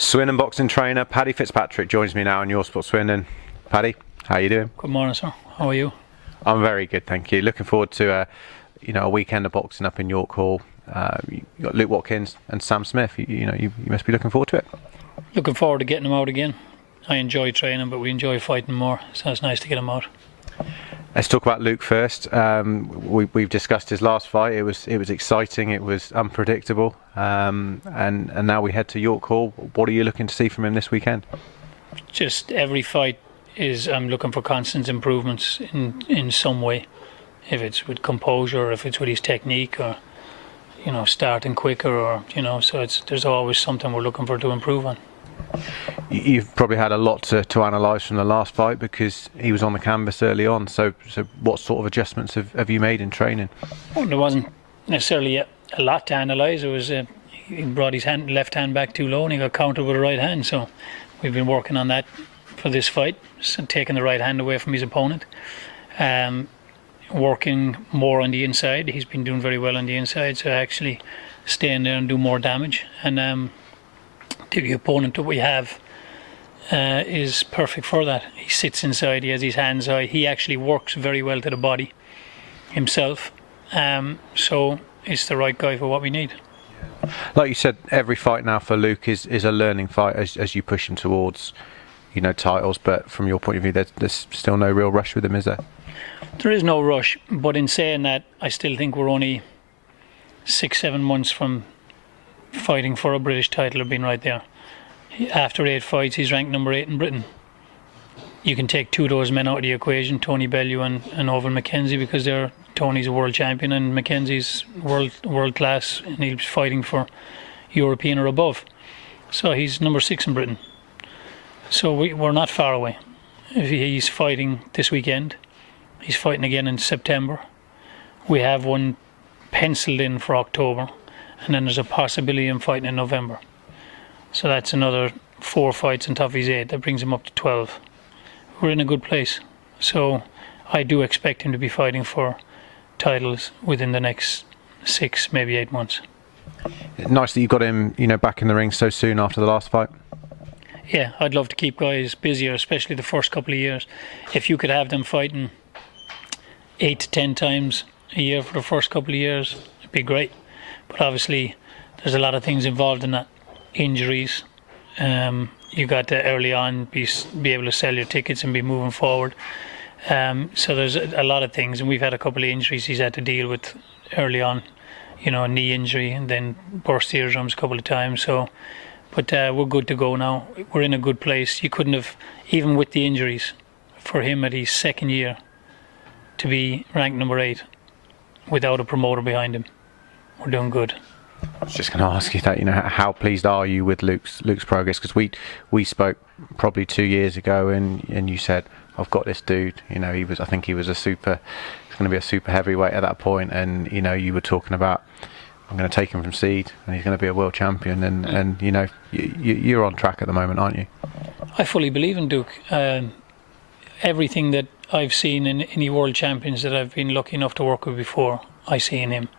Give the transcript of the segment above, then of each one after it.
Swindon boxing trainer Paddy Fitpzpatrick joins me now on Your Sport Swindon. Paddy, how are you doing? Good morning, sir. How are you? I'm very good, thank you. Looking forward to a weekend of boxing up in York Hall. You got Luke Watkins and Sam Smith. You must be looking forward to it. Looking forward to getting them out again. I enjoy training, but we enjoy fighting more, so it's nice to get them out. Let's talk about Luke first. We've discussed his last fight. It was exciting. It was unpredictable. And now we head to York Hall. What are you looking to see from him this weekend? Just every fight I'm looking for constant improvements in some way. If it's with composure, or if it's with his technique, or starting quicker, or so there's always something we're looking for to improve on. You've probably had a lot to analyse from the last fight because he was on the canvas early on. So what sort of adjustments have you made in training? Well, there wasn't necessarily a lot to analyse. It was he brought his left hand back too low and he got countered with a right hand. So we've been working on that for this fight, so taking the right hand away from his opponent. Working more on the inside. He's been doing very well on the inside, so actually staying there and do more damage. And the opponent that we have is perfect for that. He sits inside, he has his hands high, he actually works very well to the body himself, so it's the right guy for what we need. Like you said, every fight now for Luke is a learning fight as you push him towards titles, but from your point of view there's still no real rush with him, is there? There is no rush, but in saying that, I still think we're only 6-7 months from fighting for a British title or being right there. After 8 fights, he's ranked number 8 in Britain. You can take 2 of those men out of the equation, Tony Bellew and Owen McKenzie, because Tony's a world champion and McKenzie's world class, and he's fighting for European or above. So he's number 6 in Britain. So we're not far away. If he's fighting this weekend, he's fighting again in September. We have one penciled in for October, and then there's a possibility of him fighting in November. So that's another 4 fights on top of his 8. That brings him up to 12. We're in a good place. So I do expect him to be fighting for titles within the next 6, maybe 8 months. Nice that you got him, back in the ring so soon after the last fight. Yeah, I'd love to keep guys busier, especially the first couple of years. If you could have them fighting 8 to 10 times a year for the first couple of years, it'd be great. But obviously, there's a lot of things involved in that. Injuries. You got to early on be able to sell your tickets and be moving forward. So there's a lot of things, and we've had a couple of injuries he's had to deal with early on. A knee injury and then burst eardrums a couple of times. But we're good to go now. We're in a good place. You couldn't have, even with the injuries, for him at his second year, to be ranked number 8 without a promoter behind him. We're doing good. I was just going to ask you that. How pleased are you with Luke's progress? Because we spoke probably 2 years ago, and you said, "I've got this dude." I think he was he's going to be a super heavyweight at that point, and you were talking about, "I'm going to take him from seed, and he's going to be a world champion." And you're on track at the moment, aren't you? I fully believe in Duke. Everything that I've seen in any world champions that I've been lucky enough to work with before, I see in him.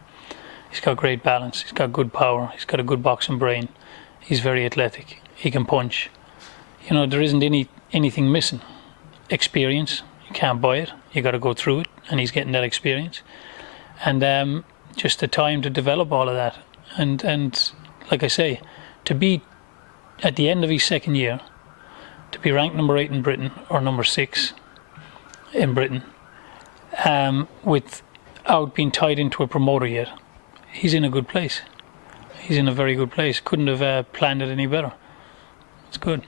He's got great balance, he's got good power, he's got a good boxing brain, he's very athletic, he can punch. There isn't anything missing. Experience, you can't buy it, you got to go through it, and he's getting that experience. And just the time to develop all of that. And like I say, to be at the end of his second year, to be ranked number 8 in Britain, or number 6 in Britain, without being tied into a promoter yet, he's in a good place. He's in a very good place. Couldn't have planned it any better. It's good.